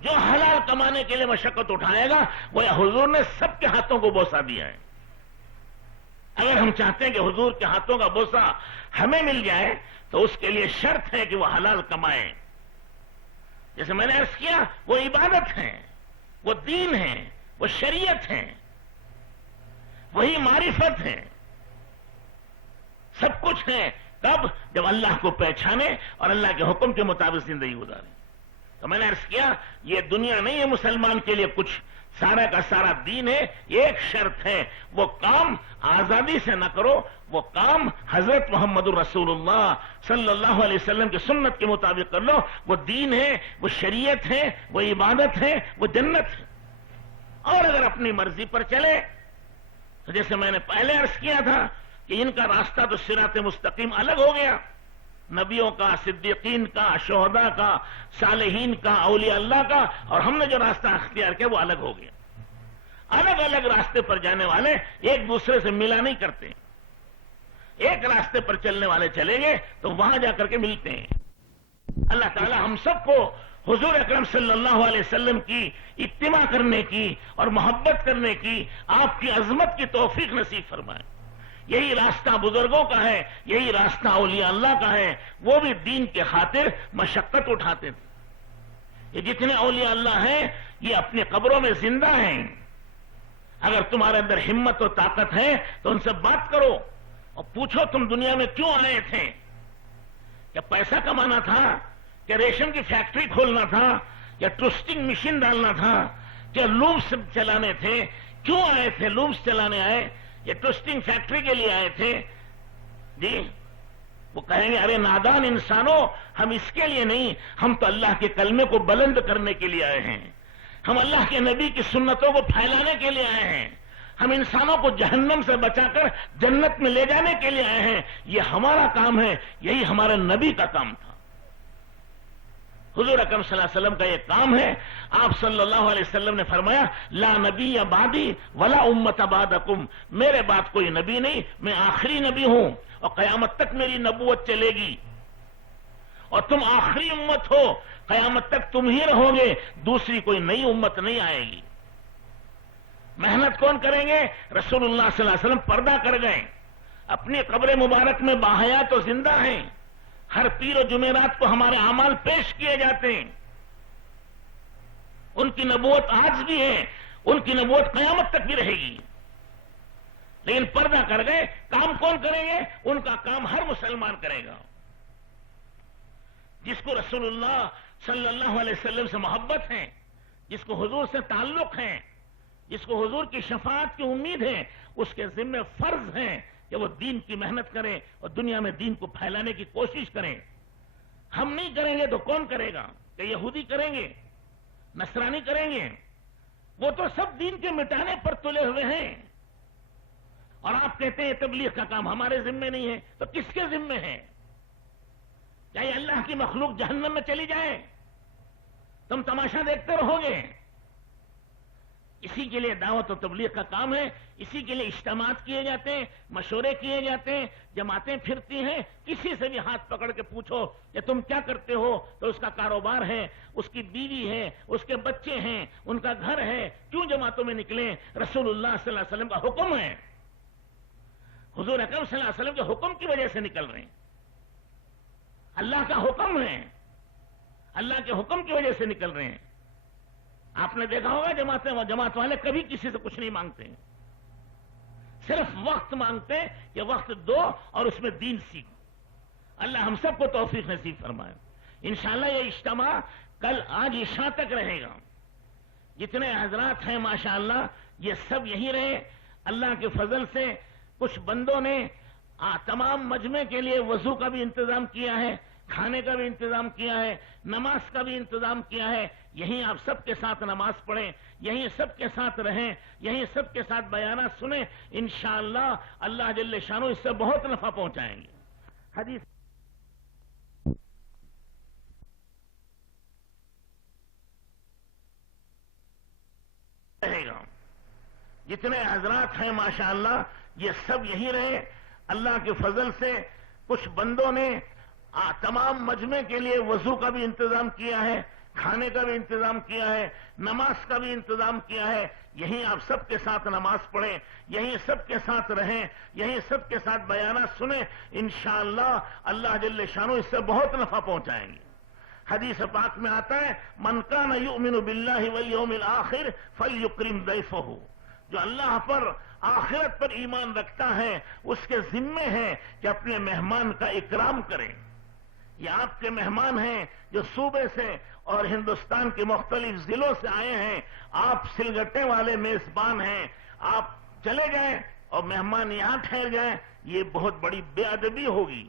جو حلال کمانے کے لیے مشقت اٹھائے گا, وہ حضور نے سب کے ہاتھوں کو بوسہ دیا ہے. اگر ہم چاہتے ہیں کہ حضور کے ہاتھوں کا بوسہ ہمیں مل جائے تو اس کے لیے شرط ہے کہ وہ حلال کمائیں. جیسے میں نے عرض کیا وہ عبادت ہے, وہ دین ہے, وہ شریعت ہے, وہی معرفت ہے, سب کچھ ہے. تب جب اللہ کو پہچانے اور اللہ کے حکم کے مطابق زندگی گزارے. تو میں نے عرض کیا یہ دنیا نہیں ہے مسلمان کے لیے کچھ, سارا کا سارا دین ہے. ایک شرط ہے, وہ کام آزادی سے نہ کرو, وہ کام حضرت محمد الرسول اللہ صلی اللہ علیہ وسلم کی سنت کے مطابق کر لو. وہ دین ہے, وہ شریعت ہے, وہ عبادت ہے, وہ جنت ہے. اور اگر اپنی مرضی پر چلے تو جیسے میں نے پہلے عرض کیا تھا کہ ان کا راستہ تو صراط مستقیم الگ ہو گیا, نبیوں کا, صدیقین کا, شہداء کا, صالحین کا, اولیاء اللہ کا, اور ہم نے جو راستہ اختیار کیا وہ الگ ہو گیا. الگ الگ راستے پر جانے والے ایک دوسرے سے ملا نہیں کرتے. ایک راستے پر چلنے والے چلیں گے تو وہاں جا کر کے ملتے ہیں. اللہ تعالی ہم سب کو حضور اکرم صلی اللہ علیہ وسلم کی اتباع کرنے کی اور محبت کرنے کی, آپ کی عظمت کی توفیق نصیب فرمائے. یہی راستہ بزرگوں کا ہے, یہی راستہ اولیاء اللہ کا ہے. وہ بھی دین کے خاطر مشقت اٹھاتے تھے. یہ جتنے اولیاء اللہ ہیں یہ اپنی قبروں میں زندہ ہیں. اگر تمہارے اندر ہمت و طاقت ہے تو ان سے بات کرو اور پوچھو تم دنیا میں کیوں آئے تھے؟ کیا پیسہ کمانا تھا؟ کیا ریشم کی فیکٹری کھولنا تھا؟ کیا ٹوسٹنگ مشین ڈالنا تھا؟ کیا لومس چلانے تھے؟ کیوں آئے تھے؟ لومس چلانے آئے یا ٹوسٹنگ فیکٹری کے لیے آئے تھے؟ جی وہ کہیں گے ارے نادان انسانوں, ہم اس کے لیے نہیں, ہم تو اللہ کے کلمے کو بلند کرنے کے لیے آئے ہیں. ہم اللہ کے نبی کی سنتوں کو پھیلانے کے لیے آئے ہیں. ہم انسانوں کو جہنم سے بچا کر جنت میں لے جانے کے لیے آئے ہیں. یہ ہمارا کام ہے, یہی ہمارے نبی کا کام تھا. حضور اکرم صلی اللہ علیہ وسلم کا یہ کام ہے. آپ صلی اللہ علیہ وسلم نے فرمایا لا نبی بعدی ولا امت بعدکم، میرے بعد کوئی نبی نہیں، میں آخری نبی ہوں اور قیامت تک میری نبوت چلے گی، اور تم آخری امت ہو، قیامت تک تم ہی رہو گے، دوسری کوئی نئی امت نہیں آئے گی. محنت کون کریں گے؟ رسول اللہ صلی اللہ علیہ وسلم پردہ کر گئے، اپنی قبر مبارک میں باحیات و زندہ ہیں، ہر پیر و جمعرات کو ہمارے اعمال پیش کیے جاتے ہیں. ان کی نبوت آج بھی ہے، ان کی نبوت قیامت تک بھی رہے گی، لیکن پردہ کر گئے. کام کون کریں گے؟ ان کا کام ہر مسلمان کرے گا. جس کو رسول اللہ صلی اللہ علیہ وسلم سے محبت ہے، جس کو حضور سے تعلق ہے، جس کو حضور کی شفاعت کی امید ہے، اس کے ذمہ فرض ہے کہ وہ دین کی محنت کریں اور دنیا میں دین کو پھیلانے کی کوشش کریں. ہم نہیں کریں گے تو کون کرے گا؟ کہ یہودی کریں گے، نصرانی کریں گے؟ وہ تو سب دین کے مٹانے پر تلے ہوئے ہیں. اور آپ کہتے ہیں تبلیغ کا کام ہمارے ذمہ نہیں ہے، تو کس کے ذمہ ہے؟ کیا یہ اللہ کی مخلوق جہنم میں چلی جائے؟ تم تماشا دیکھتے رہو گے؟ اسی کے لیے دعوت و تبلیغ کا کام ہے، اسی کے لیے اجتماعات کیے جاتے ہیں، مشورے کیے جاتے ہیں، جماعتیں پھرتی ہیں. کسی سے بھی ہاتھ پکڑ کے پوچھو کہ تم کیا کرتے ہو، تو اس کا کاروبار ہے، اس کی بیوی ہے، اس کے بچے ہیں، ان کا گھر ہے. کیوں جماعتوں میں نکلیں؟ رسول اللہ صلی اللہ علیہ وسلم کا حکم ہے، حضور اکرم صلی اللہ علیہ وسلم کے حکم کی وجہ سے نکل رہے ہیں. اللہ کا حکم ہے، اللہ کے حکم کی وجہ سے نکل رہے ہیں. آپ نے دیکھا ہوگا جماعت والے کبھی کسی سے کچھ نہیں مانگتے، صرف وقت مانگتے کہ وقت دو اور اس میں دین سیکھو. اللہ ہم سب کو توفیق نصیب فرمائے. انشاءاللہ یہ اجتماع کل آج عشاء تک رہے گا. جتنے حضرات ہیں ماشاءاللہ یہ سب یہی رہے. اللہ کے فضل سے کچھ بندوں نے تمام مجمع کے لیے وضو کا بھی انتظام کیا ہے، کھانے کا بھی انتظام کیا ہے، نماز کا بھی انتظام کیا ہے. یہیں آپ سب کے ساتھ نماز پڑھیں، یہیں سب کے ساتھ رہیں، یہیں سب کے ساتھ بیانات سنیں. انشاءاللہ اللہ جل شانہ اس سے بہت نفع پہنچائیں گے. حدیث رہے گا. جتنے حضرات ہیں ماشاءاللہ یہ سب یہی رہے. اللہ کے فضل سے کچھ بندوں نے تمام مجمع کے لیے وضو کا بھی انتظام کیا ہے، کھانے کا بھی انتظام کیا ہے، نماز کا بھی انتظام کیا ہے. یہیں آپ سب کے ساتھ نماز پڑھیں، یہیں سب کے ساتھ رہیں، یہیں سب کے ساتھ بیانات سنیں. انشاءاللہ اللہ جل شانہ اس سے بہت نفع پہنچائیں گے. حدیث پاک میں آتا ہے من کان یؤمن باللہ والیوم الآخر فلیکرم ضیفہ. جو اللہ پر آخرت پر ایمان رکھتا ہے اس کے ذمے ہے کہ اپنے مہمان کا اکرام کریں. یہ آپ کے مہمان ہیں جو صوبے سے اور ہندوستان کے مختلف ضلعوں سے آئے ہیں. آپ سلگٹے والے میزبان ہیں، آپ چلے جائیں اور مہمان یہاں ٹھہر جائیں، یہ بہت بڑی بے ادبی ہوگی.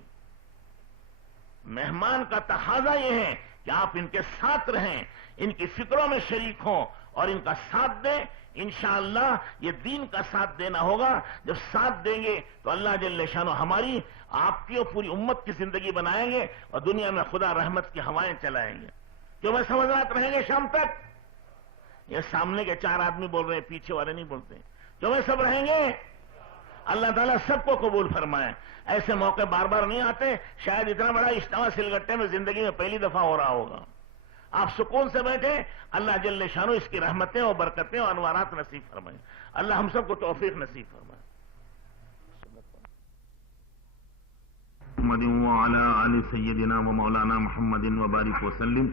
مہمان کا تقاضا یہ ہے کہ آپ ان کے ساتھ رہیں، ان کی فکروں میں شریک ہوں اور ان کا ساتھ دیں. انشاءاللہ یہ دین کا ساتھ دینا ہوگا. جب ساتھ دیں گے تو اللہ جل شانہ ہماری، آپ کی اور پوری امت کی زندگی بنائیں گے اور دنیا میں خدا رحمت کی ہوائیں چلائیں گے. کیوں میں سمجھات رہیں گے شام تک؟ یہ سامنے کے 4 آدمی بول رہے ہیں، پیچھے والے نہیں بولتے. کیوں میں سب رہیں گے؟ اللہ تعالیٰ سب کو قبول فرمائے. ایسے موقع بار بار نہیں آتے. شاید اتنا بڑا اجتماع سلگٹے میں زندگی میں پہلی دفعہ ہو رہا ہوگا. آپ سکون سے بیٹھے، اللہ جل شانہ اس کی رحمتیں اور برکتیں اور انوارات نصیب فرمائیں. اللہ ہم سب کو توفیق نصیب فرمائے. محمد وعلى آل سيدنا ومولانا محمد وبارك وسلم.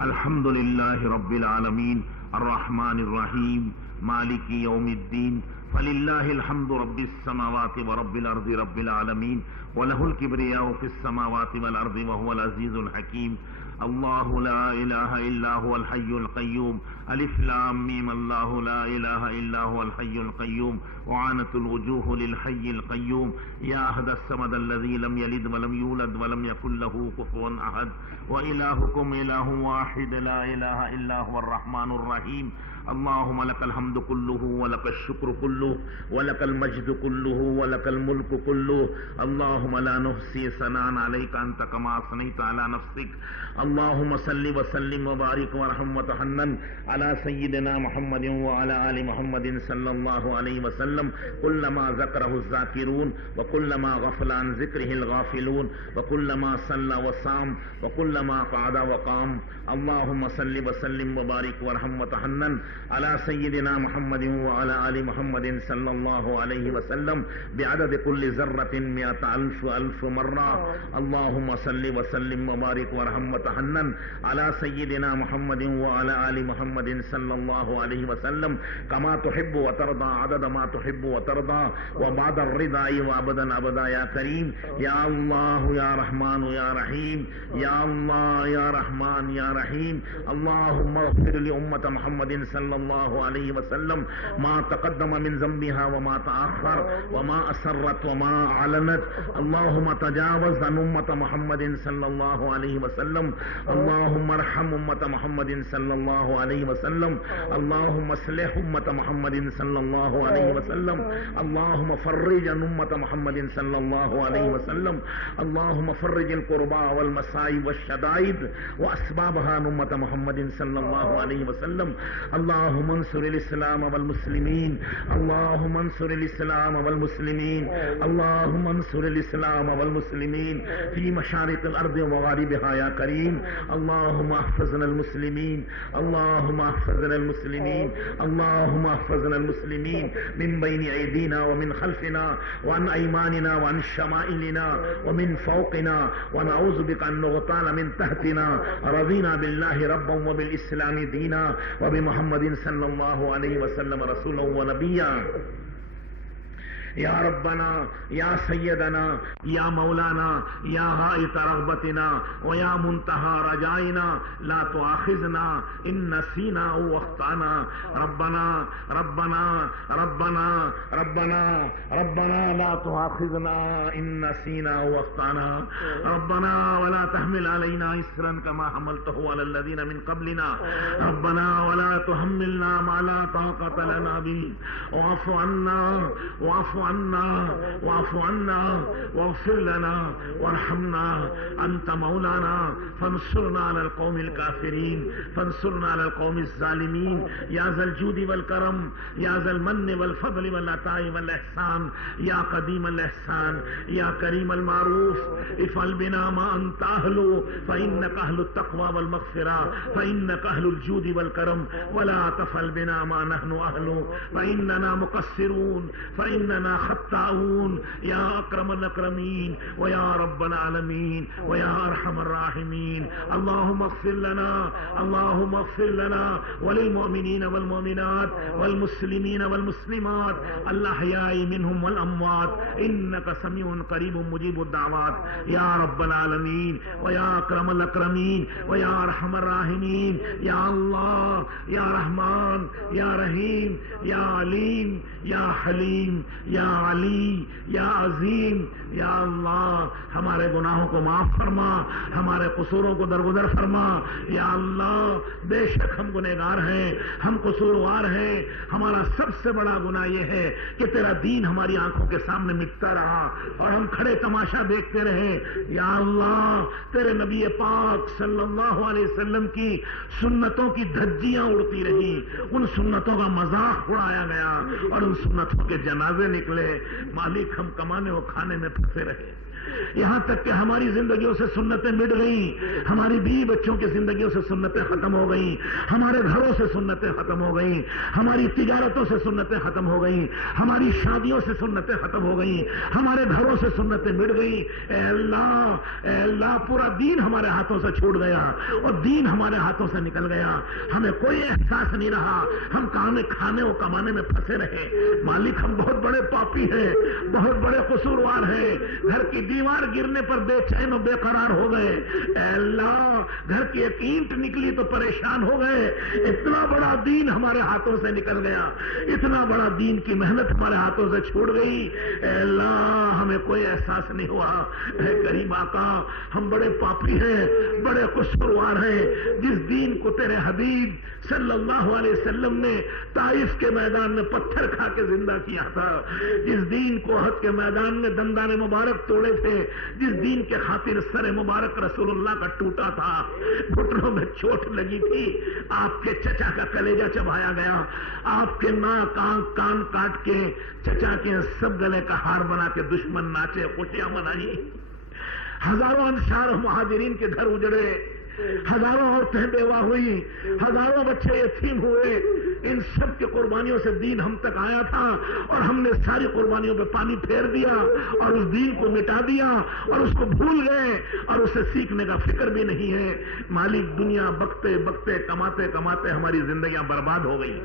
الحمد لله رب العالمين الرحمن الرحيم مالك يوم الدين. فلله الحمد رب السماوات ورب الأرض رب العالمين وله الكبرياء في السماوات والأرض وهو العزيز الحكيم. الله لا إله إلا هو الحي القيوم. ألف لام ميم الله لا إله إلا هو الحي القيوم. وعانت الوجوه للحي القيوم. يا أحد الصمد الذي لم يلد ولم يولد ولم يكن له كفوا أحد. وإلهكم إله واحد لا إله إلا هو الرحمن الرحيم. اللهم لك الحمد كله ولك الشكر كله ولك المجد كله ولك الملك كله. اللهم لا نحصي ثناء عليك أنت كما أثنيت على نفسك. اللهم صل وسلم وبارك وارحم وتحنن على سيدنا محمد وعلى آل محمد صلى الله عليه وسلم كلما ذكره الذاكرون وكلما غفل عن ذكره الغافلون وكلما صلى وصام وكلما قعد وقام. اللهم صل وسلم وبارك وارحم وتحنن على سيدنا محمد وعلى آل محمد صلى الله عليه وسلم بعدد كل ذرة 100,000 مرة. اللهم صل وسلم وبارك وارحم وتحنن على سيدنا محمد وعلى آل محمد صلى الله عليه وسلم كما تحب وترضى عدد ما تحب وترضى وبعد الرضا وابدا ابدا يا كريم يا الله يا رحمن يا رحيم يا الله يا رحمن يا رحيم. اللهم اغفر لأمة محمد صلى الله عليه وسلم ما تقدم من ذنبها وما تأخر وما أسرت وما أعلنت. اللهم تجاوز عن أمة محمد صلى الله عليه وسلم. اللهم ارحم أمة محمد صلى الله عليه وسلم. اللهم اصلح أمة محمد صلى الله عليه وسلم. اللهم فرج عن أمة محمد صلى الله عليه وسلم. اللهم فرج الكرباء والمصائب والشدائد وأسبابها عن أمة محمد صلى الله عليه وسلم. اللهم انصر الإسلام والمسلمين. اللهم انصر الإسلام والمسلمين. اللهم انصر الإسلام والمسلمين في مشارق الأرض ومغاربها يا كريم. اللهم احفظنا المسلمين. اللهم احفظنا المسلمين. اللهم احفظنا المسلمين من بين أيدينا ومن خلفنا وعن أيماننا وعن شمائلنا ومن فوقنا ونعوذ بك أن نغتال من تحتنا. رضينا بالله ربا وبالإسلام دينا وبمحمد صلى الله عليه وسلم رسولا ونبيا. یا ربنا یا سیدنا یا مولانا یا غایت رغبتنا و یا منتہا رجائنا لا تؤاخذنا ان نسینا او اخطانا. ربنا ربنا ربنا ربنا ربنا لا تؤاخذنا ان نسینا او اخطانا. ربنا ولا تحمل علينا اسرا كما حملته على الذين من قبلنا. ربنا ولا تحملنا ما لا طاقة لنا به. واعف عنا واعف عنا واعف عنا واغفر لنا وارحمنا انت مولانا فانصرنا على القوم الكافرين فانصرنا على القوم الظالمين. يا ذا الجود والكرم يا ذا المن والفضل والعطاء والاحسان يا قديم الاحسان يا كريم المعروف افعل بنا ما انت اهل فانك اهل التقوى والمغفرة فانك اهل الجود والكرم ولا تفعل بنا ما نحن اهل فاننا مقصرون فاننا خطاؤون. يا اکرم الاکرمین ويا رب العالمین ويا ارحم الراحمین. اللهم اغفر لنا اللهم اغفر لنا وللمؤمنين والمؤمنات والمسلمين والمسلمات الاحياء منهم والاموات انك سميع قريب مجيب الدعوات. يا رب العالمين ويا اکرم الاکرمین ويا ارحم الراحمین. يا الله يا رحمن يا رحیم يا علیم یا حلیم یا علی یا عظیم. یا اللہ ہمارے گناہوں کو معاف فرما ہمارے قصوروں کو درگزر فرما. یا اللہ بے شک ہم گنہگار ہیں ہم قصوروار ہیں. ہمارا سب سے بڑا گناہ یہ ہے کہ تیرا دین ہماری آنکھوں کے سامنے مٹتا رہا اور ہم کھڑے تماشا دیکھتے رہے. یا اللہ تیرے نبی پاک صلی اللہ علیہ وسلم کی سنتوں کی دھجیاں اڑتی رہی ان سنتوں کا مذاق اڑایا گیا اور ان سنتوں کے جنازے نکلے. مالک ہم کمانے و کھانے میں پھنسے رہے یہاں تک کہ ہماری زندگیوں سے سنتیں مٹ گئیں. ہماری بیوی بچوں کی زندگیوں سے سنتیں ختم ہو گئیں. ہمارے گھروں سے سنتیں ختم ہو گئیں. ہماری تجارتوں سے سنتیں ختم ہو گئیں. ہماری شادیوں سے سنتیں ختم ہو گئیں. ہمارے گھروں سے سنتیں مٹ گئیں. اے اللہ پورا دین ہمارے ہاتھوں سے چھوٹ گیا اور دین ہمارے ہاتھوں سے نکل گیا. ہمیں کوئی احساس نہیں رہا. ہم کھانے اور کمانے میں پھنسے رہے. مالک ہم بہت بڑے پاپی ہیں بہت بڑے قصوروار ہیں. گھر کی دیوار گرنے پر بے چین و بے قرار ہو گئے. اے اللہ گھر کی ایک اینٹ نکلی تو پریشان ہو گئے. اتنا بڑا دین ہمارے ہاتھوں سے نکل گیا. اتنا بڑا دین کی محنت ہمارے ہاتھوں سے چھوٹ گئی. اے اللہ ہمیں کوئی احساس نہیں ہوا. اے کریم آقا ہم بڑے پاپی ہیں بڑے قصوروار ہیں. جس دین کو تیرے حبیب صلی اللہ علیہ وسلم نے طائف کے میدان میں پتھر کھا کے زندہ کیا تھا. جس دین کو احد کے میدان میں دندان مبارک توڑے تھے جس دین کے خاطر سر مبارک رسول اللہ کا ٹوٹا تھا، گھٹنوں میں چوٹ لگی تھی، آپ کے چچا کا کلیجہ چبایا گیا، آپ کے ناک آنکھ کان کاٹ کے چچا کے سب گلے کا ہار بنا کے دشمن ناچے، خوشیاں منائی، ہزاروں انصار و مہاجرین کے گھر اجڑے، ہزاروں عورتیں بیوہ ہوئی، ہزاروں بچے یتیم ہوئے، ان سب کی قربانیوں سے دین ہم تک آیا تھا اور ہم نے ساری قربانیوں پہ پانی پھیر دیا اور اس دین کو مٹا دیا اور اس کو بھول گئے اور اسے سیکھنے کا فکر بھی نہیں ہے۔ مالک دنیا بکتے بکتے کماتے کماتے ہماری زندگیاں برباد ہو گئی۔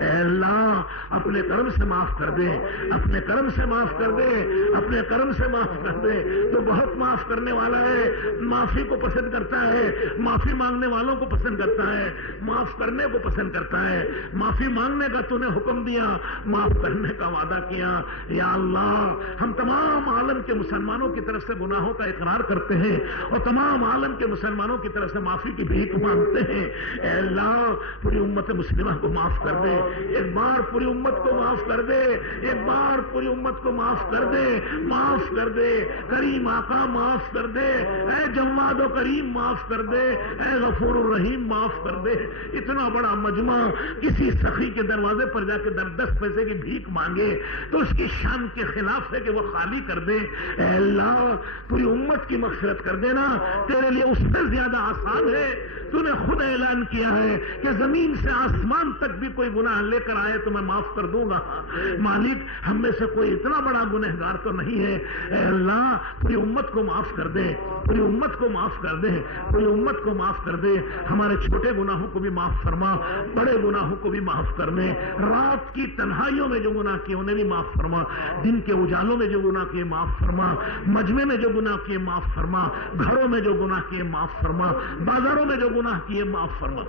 اے اللہ اپنے کرم سے معاف کر دے، اپنے کرم سے معاف کر دے، اپنے کرم سے معاف کر دے، تو بہت معاف کرنے والا ہے، معافی کو پسند کرتا ہے، معافی مانگنے والوں کو پسند کرتا ہے، معاف کرنے کو پسند کرتا ہے، معافی مانگنے کا تو نے حکم دیا، معاف کرنے کا وعدہ کیا۔ یا اللہ ہم تمام عالم کے مسلمانوں کی طرف سے گناہوں کا اقرار کرتے ہیں اور تمام عالم کے مسلمانوں کی طرف سے معافی کی بھیک مانگتے ہیں۔ اے اللہ پوری امت مسلمہ کو معاف کر دے، ایک بار پوری امت کو معاف کر دے، ایک بار پوری امت کو معاف کر دے، معاف کر دے کریم آقا، معاف کر دے اے جواد و کریم، معاف کر دے اے غفور الرحیم، معاف کر دے۔ اتنا بڑا مجمع کسی سخی کے دروازے پر جا کے 10 پیسے کی بھیک مانگے تو اس کی شان کے خلاف ہے کہ وہ خالی کر دے۔ اے اللہ پوری امت کی مغفرت کر دینا، تیرے لیے اس سے زیادہ آسان ہے۔ تو نے خود اعلان کیا ہے کہ زمین سے آسمان تک بھی کوئی گناہ لے کر آئے تو میں معاف کر دوں گا۔ مالک ہم میں سے کوئی اتنا بڑا گنہگار تو نہیں ہے۔ اے اللہ پوری امت کو معاف کر دے، پوری امت کو معاف کر دے، پوری امت کو معاف کر دے۔ ہمارے چھوٹے گناہوں کو بھی معاف فرما، بڑے گناہوں کو بھی معاف کرنے، رات کی تنہائیوں میں جو گناہ کیے انہیں بھی معاف فرما، دن کے اجالوں میں جو گناہ کیے معاف فرما، مجمع میں جو گناہ کیے معاف فرما، گھروں میں جو گناہ کیے معاف فرما، بازاروں میں جو گناہ کیے معاف فرما۔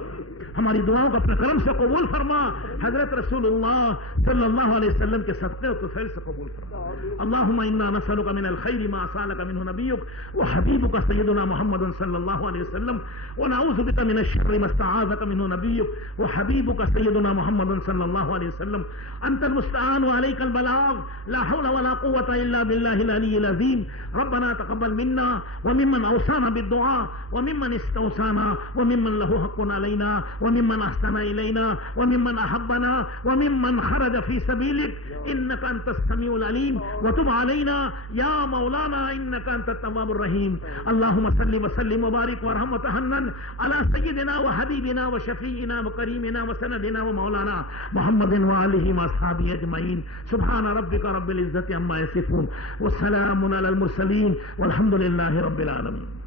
ہماری دعاؤں کو اپنے کرم سے قبول فرما، حضرت رسول اللہ صلی اللہ علیہ وسلم کے صدقے اور طفیل سے قبول فرما۔ اللہم انا نسألک من الخیر ما سألک منہ نبیک وحبیبک سیدنا محمد صلی اللہ علیہ وسلم ونعوذ بک من الشر ما استعاذک منہ نبیک وحبیبک سیدنا محمد صلی اللہ علیہ وسلم۔ انت المستعان وعلیک البلاغ، لا حول ولا قوة الا باللہ العلی العظیم۔ ربنا تقبل منا وممن اوصانا بالدعاء وممن استوصانا وممن له حق علينا وممن احسن الينا وممن احبنا وممن خرج في سبيلك انك انت السميع العليم وتب علينا يا مولانا انك انت التواب الرحيم۔ اللهم صل وسلم وبارك وارحم وتحنن على سيدنا وحبيبنا وشفيعنا وكريمنا وسندنا ومولانا محمد وآله واصحابه اجمعين۔ سبحان ربك رب العزة عما يصفون والسلام على المرسلين والحمد لله رب العالمين۔